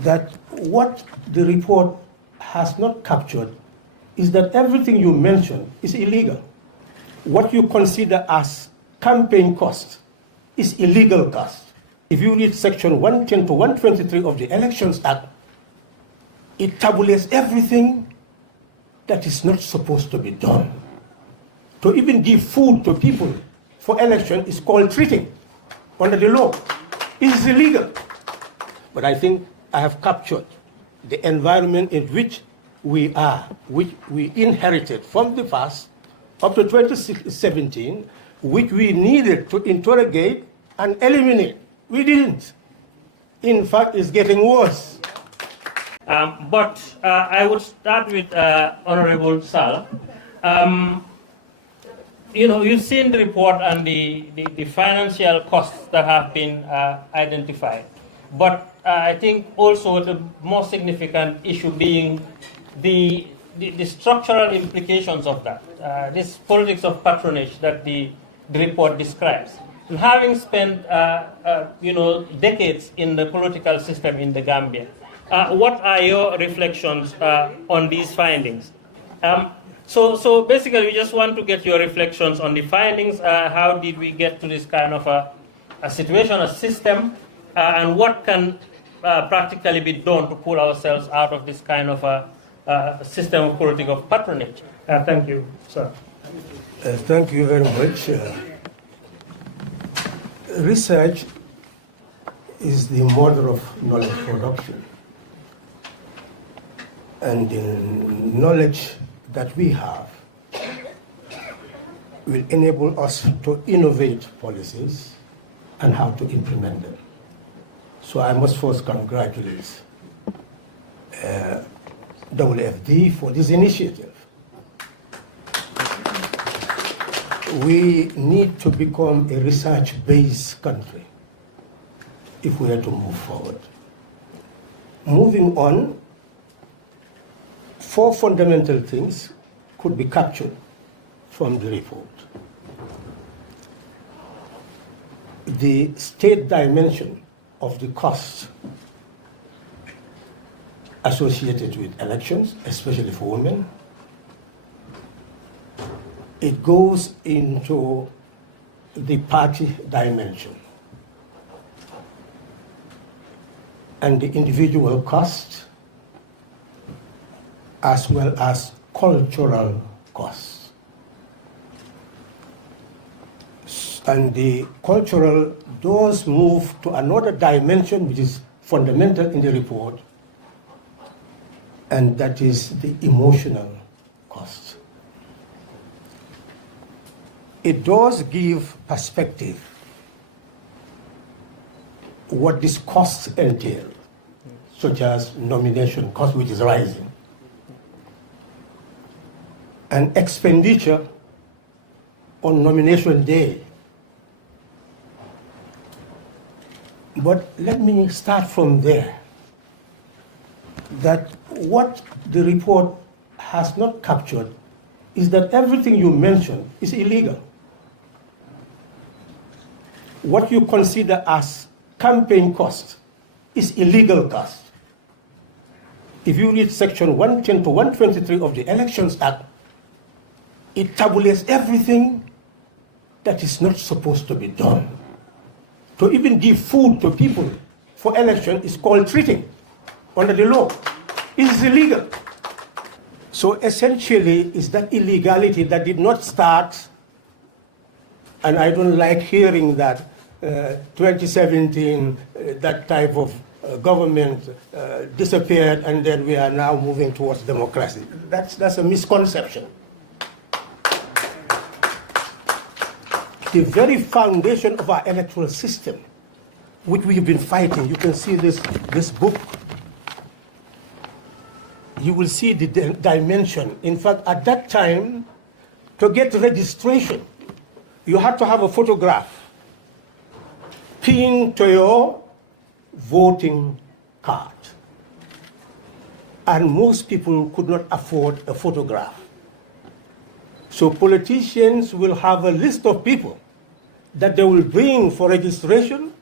that what the report has not captured is that everything you mention is illegal. What you consider as campaign cost is illegal cost. If you read section 110 to 123 of the Elections Act, it tabulates everything that is not supposed to be done. To even give food to people for election is called treating under the law. It is illegal. But I think I have captured the environment in which we are, which we inherited from the past up to 2017, which we needed to interrogate and eliminate. We didn't. In fact, it's getting worse. But I would start with Honorable Sallah. You've seen the report and the financial costs that have been identified. But I think also the most significant issue being the structural implications of that, this politics of patronage that the report describes. And having spent decades in the political system in the Gambia, what are your reflections on these findings? So basically, we just want to get your reflections on the findings. How did we get to this kind of a situation, a system, and what can practically be done to pull ourselves out of this kind of a system of politics of patronage? Thank you, sir. Thank you very much. Research is the mother of knowledge production. And the knowledge that we have will enable us to innovate policies and how to implement them. So I must first congratulate WFD for this initiative. We need to become a research-based country if we are to move forward. Moving on, 4 fundamental things could be captured from the report. The state dimension of the costs associated with elections, especially for women. It goes into the party dimension and the individual cost, as well as cultural costs. And the cultural does move to another dimension which is fundamental in the report, and that is the emotional cost. It does give perspective what these costs entail, such as nomination cost, which is rising, and expenditure on nomination day. But let me start from there, that what the report has not captured is that everything you mention is illegal. What you consider as campaign cost is illegal cost. If you read section 110 to 123 of the Elections Act, it tabulates everything that is not supposed to be done. To even give food to people for election is called treating under the law. It is illegal. So essentially, it's that illegality that did not start, and I don't like hearing that 2017, that type of government disappeared and then we are now moving towards democracy. That's a misconception. The very foundation of our electoral system, which we've been fighting, you can see this book. You will see the dimension. In fact, at that time, to get registration, you had to have a photograph pinned to your voting card. And most people could not afford a photograph. So politicians will have a list of people that they will bring for registration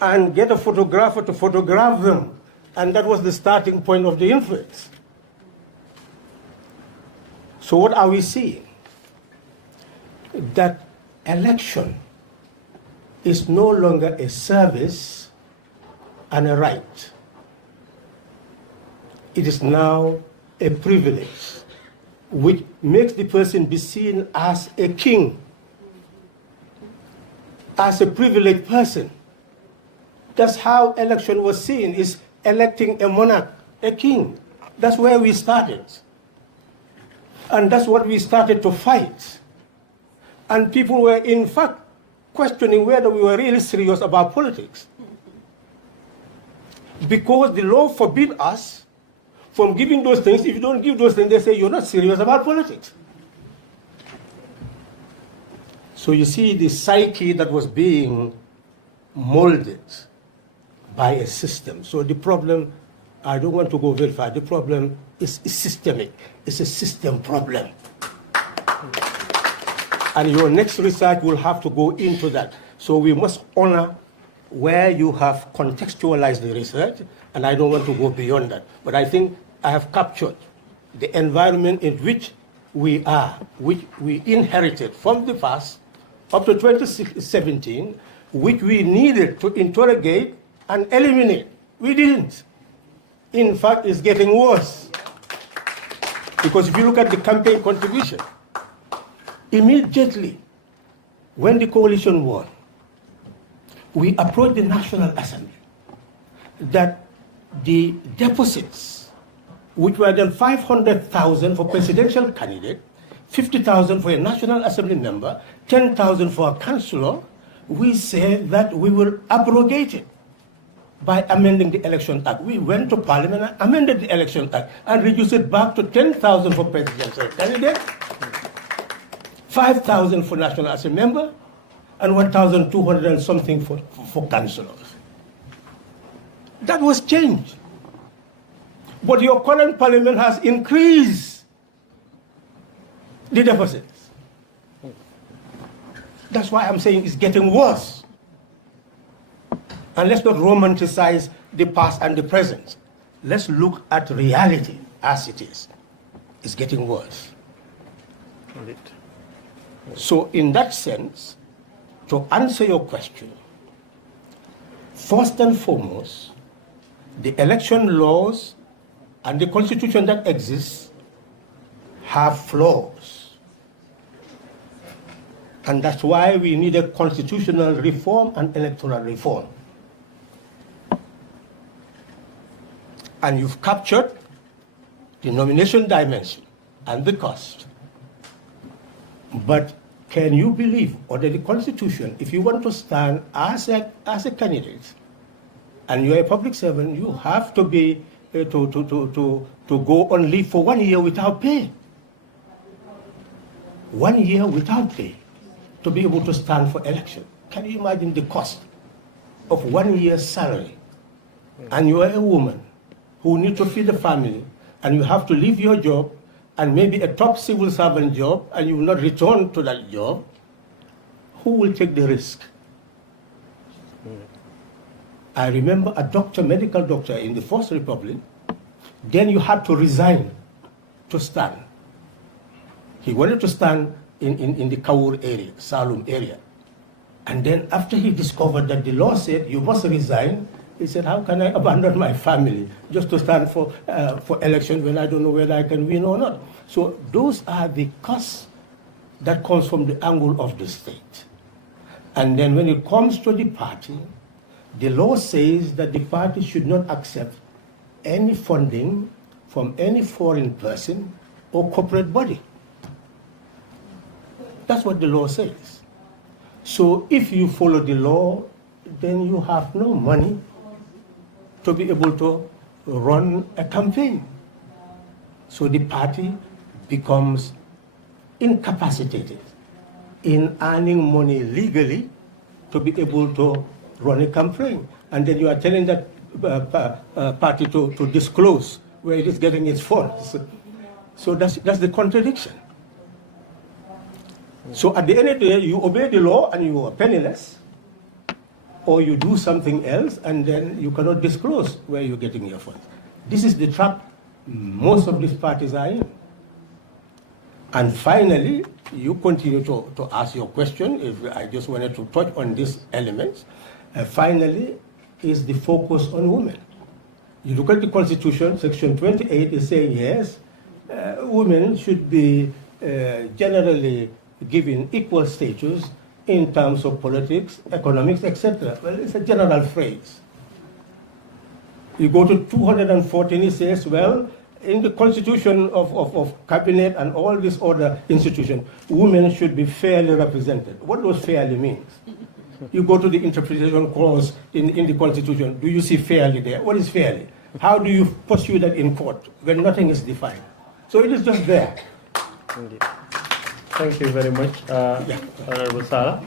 and get a photographer to photograph them And that was the starting point of the influence. So what are we seeing? That election is no longer a service and a right. It is now a privilege, which makes the person be seen as a king, as a privileged person. That's how election was seen, is electing a monarch, a king. That's where we started. And that's what we started to fight. And people were, in fact, questioning whether we were really serious about politics. Because the law forbid us from giving those things. If you don't give those things, they say you're not serious about politics. So you see the psyche that was being molded by a system. So the problem, I don't want to go very far, the problem is systemic. It's a system problem. And your next research will have to go into that. So we must honor where you have contextualized the research, and I don't want to go beyond that. But I think I have captured the environment in which we are, which we inherited from the past up to 2017, which we needed to interrogate and eliminate. We didn't. In fact, it's getting worse. Because if you look at the campaign contribution, immediately when the coalition won, we approached the National Assembly that the deposits, which were then 500,000 for presidential candidate, 50,000 for a National Assembly member, 10,000 for a councillor, we said that we will abrogate it by amending the Election Act. We went to Parliament and amended the Election Act and reduced it back to 10,000 for presidential candidate, 5,000 for National Assembly member, and 1,200 and something for councillors. That was changed. But your current Parliament has increased the deficits. That's why I'm saying it's getting worse. And let's not romanticize the past and the present. Let's look at reality as it is. It's getting worse. So in that sense, to answer your question, first and foremost, the election laws and the constitution that exists have flaws. And that's why we need a constitutional reform and electoral reform. And you've captured the nomination dimension and the cost. But can you believe, under the Constitution, if you want to stand as a candidate, and you're a public servant, you have to be to go on leave for 1 year without pay. 1 year without pay to be able to stand for election. Can you imagine the cost of 1 year's salary? And you are a woman who need to feed the family, and you have to leave your job, and maybe a top civil servant job, and you will not return to that job. Who will take the risk? I remember a doctor, medical doctor in the First Republic, then you had to resign to stand. He wanted to stand in the Kawur area, Salum area. And then after he discovered that the law said you must resign, he said, how can I abandon my family just to stand for election when I don't know whether I can win or not? So those are the costs that comes from the angle of the state. And then when it comes to the party, the law says that the party should not accept any funding from any foreign person or corporate body. That's what the law says. So if you follow the law, then you have no money to be able to run a campaign. So the party becomes incapacitated in earning money legally to be able to run a campaign. And then you are telling that party to disclose where it is getting its funds. So that's the contradiction. So at the end of the day, you obey the law and you are penniless. or you do something else, and then you cannot disclose where you're getting your funds. This is the trap most of these parties are in. And finally, you continue to ask your question. If I just wanted to touch on these elements. Finally, is the focus on women. You look at the Constitution, Section 28 is saying, yes, women should be generally given equal status in terms of politics, economics, etc. Well, it's a general phrase. You go to 214, it says, well, in the constitution of cabinet and all these other institutions, women should be fairly represented. What does fairly mean? You go to the interpretation clause in the constitution, do you see fairly there? What is fairly? How do you pursue that in court when nothing is defined? So it is just there. Indeed. Thank you very much, Honorable Sallah.